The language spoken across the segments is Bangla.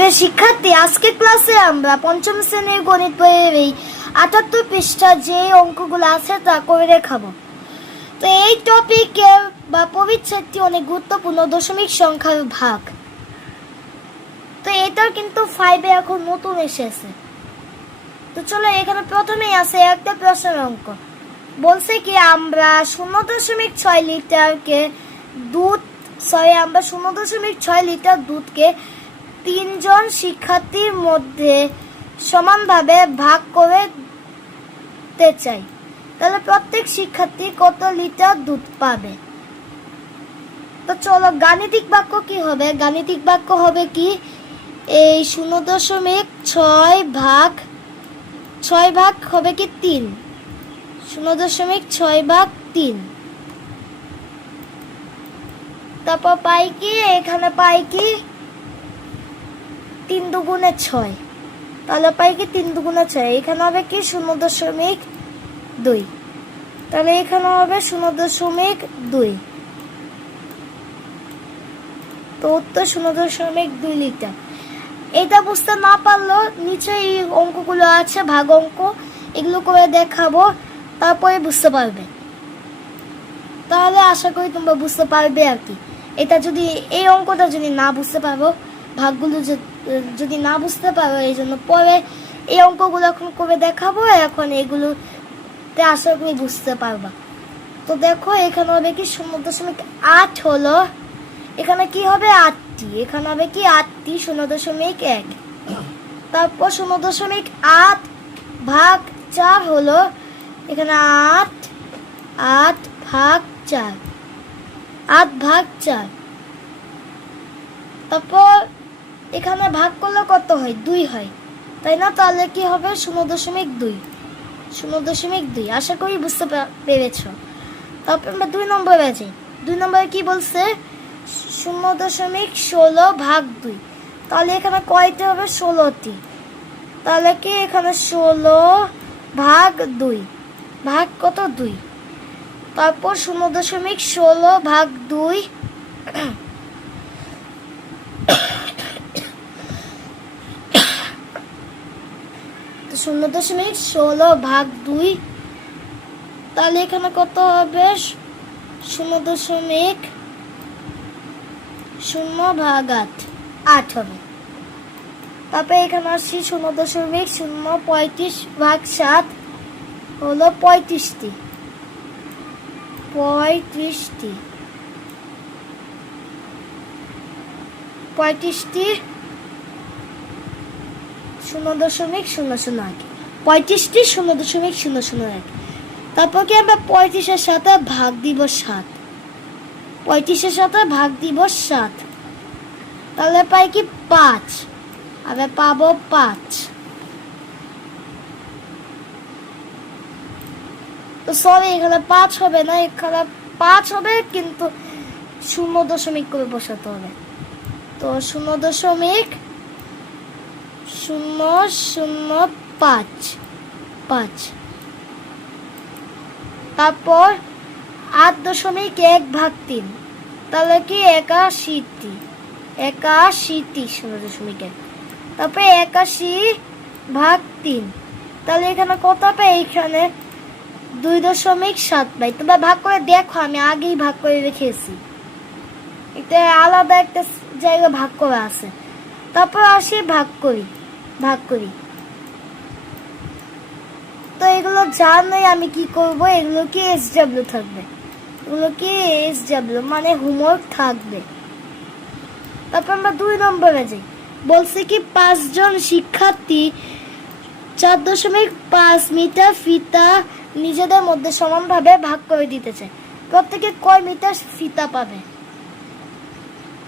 প্রিয় শিক্ষার্থী, আজকে ক্লাসে আমরা পঞ্চম শ্রেণীর গণিত বইয়ের এই ৭৮ পৃষ্ঠা যে অঙ্কগুলো আছে তা করে দেখাবো। তো এই টপিকের বা পরিচ্ছেদটি অনেক গুরুত্বপূর্ণ, দশমিক সংখ্যার ভাগ। তো এটা কিন্তু 5-এ এখন নতুন এসেছে। তো চলো, এখানে প্রথমেই আছে একটা প্রশ্নের অঙ্ক। বলছে কি আমরা 0.6 লিটারকে আমরা 0.6 লিটার দুধকে 3 জন শিক্ষার্থীর মধ্যে সমানভাবে ভাগ করে দিতে চাই। তাহলে প্রত্যেক শিক্ষার্থী কত লিটার দুধ পাবে? তো চলো, গাণিতিক বাক্য কি হবে? গাণিতিক বাক্য হবে কি, এই 0.6 ভাগ 6 ভাগ হবে কি 3, 0.6 ভাগ 3। তারপর পাই কি, এখানে পাই কি 3 দুগুণে 6, তাহলে পাই কি 3 দুগুণে 6। এখানে হবে কি 0.2, তাহলে এখানে হবে 0.2। তো উত্তর 0.2 লিটার। এটা বুঝতে না পারলেও নিচে এই অঙ্কগুলো আছে, ভাগ অঙ্ক, এগুলো করে দেখাবো, তারপরে বুঝতে পারবে। তাহলে আশা করি তোমরা বুঝতে পারবে আর কি। এটা যদি এই অঙ্কটা যদি না বুঝতে পারো, ভাগগুলো যদি না বুঝতে পারো, এই জন্য পরে এই অঙ্কগুলো এখন করে দেখাবো, এখন এগুলোতে আশা করি বুঝতে পারবা। তো দেখো, এখানে হবে কি 0.8 হলো, এখানে কি হবে 8টি, এখানে হবে কি 8টি 0.1। তারপর 0.8 ভাগ 4 হলো, এখানে 8 ভাগ 4, 8 ভাগ 4। তারপর এখানে ভাগ করলে কত হয়? 2 হয়, তাই না? তাহলে কি হবে 0.2। আশা করি বুঝতে পেরেছ। তারপর আমরা 2 নম্বরে যাই। 2 নম্বরে কি বলছে? 0.16 ভাগ 2, তাহলে এখানে কয়টি হবে? 16টি। তাহলে কি এখানে 16 ভাগ 2, ভাগ কত? 2। তারপর 0.16 ভাগ 2, 0.16 ভাগ 2, তাহলে এখানে কত হবে? 0.0 ভাগ 8 হবে। তারপরে এখানে আসছি 0.035 ভাগ 7 হলো 35টি। 35টি 0.001, 35টি 0.001। তারপর কি আমরা 35-এর সাথে ভাগ দিব 7, 35-এর সাথে ভাগ দিব 7, তাহলে পাই কি 5, আবার পাবো 5। তো সরি, এখানে 5 হবে না, এখানে 5 হবে, কিন্তু 0 করে বসাতে হবে। তো 0.005। তারপর 8.1 ভাগ 3, তাহলে কি 81টি, 0.1। তারপরে 81 ভাগ 3, তাহলে এখানে কত হবে? এখানে 2.7 পাই। তোমরা ভাগ করে দেখো, আমি আগেই ভাগ করে রেখেছি, এটা আলাদা একটা জায়গা ভাগ করা আছে। তারপর আসি ভাগ করি। তো এগুলো জানাই আমি কি করব, এগুলো কি SW থাকবে, এগুলো কি SW মানে হোমওয়ার্ক থাকবে। তারপর আমরা 2 নম্বরে যাই। বলছে কি 5 জন শিক্ষার্থী 4.5 মিটার ফিতা নিজেদের মধ্যে সমানভাবে ভাগ করে দিতে চায়। প্রত্যেকে কয় মিটার ফিতা পাবে?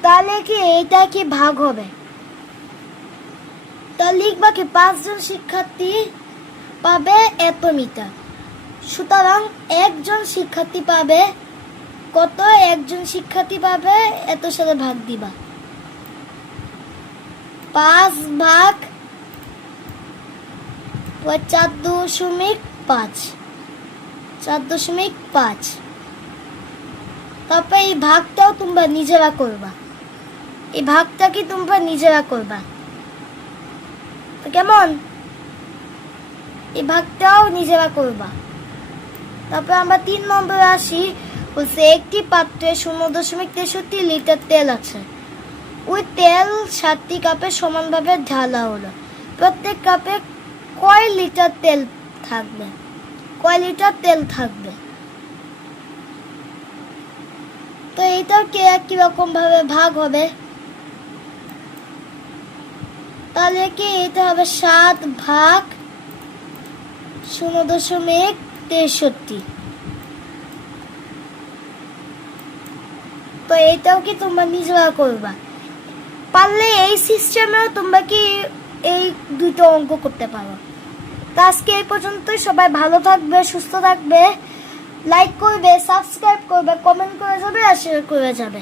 তাহলে কি এইটা কি ভাগ হবে? তা লিখবা কি 5 জন শিক্ষার্থী পাবে এত মিটার, সুতরাং একজন শিক্ষার্থী পাবে কত? একজন শিক্ষার্থী পাবে এত সাথে ভাগ দিবা 5 ভাগ 4.5। তারপর এই ভাগটাও তোমরা নিজেরা করবা, এই ভাগটা কি তোমরা নিজেরা করবা। কেমন? এই ভাগটাও নিজেরা করবা। তারপর আমরা 3 নম্বরে আসি, বলছে একটি পাত্রে 0.63 লিটার তেল আছে। ওই তেল 7টি কাপে সমানভাবে ঢালা হলো। প্রত্যেক কাপে কয় লিটার তেল থাকবে? তো এটা কিরকম ভাবে ভাগ হবে? তাহলে কি এটা হবে 7 ভাগ 0.63। তো এটাও কি তোমরা নিজেরা করবা? পারলে এই সিস্টেমেও তোমরা কি এই দুটো অঙ্ক করতে পারো। তো আজকে এই পর্যন্তই। সবাই ভালো থাকবে, সুস্থ থাকবে, লাইক করবে, সাবস্ক্রাইব করবে, কমেন্ট করে যাবে আর শেয়ার করে যাবে।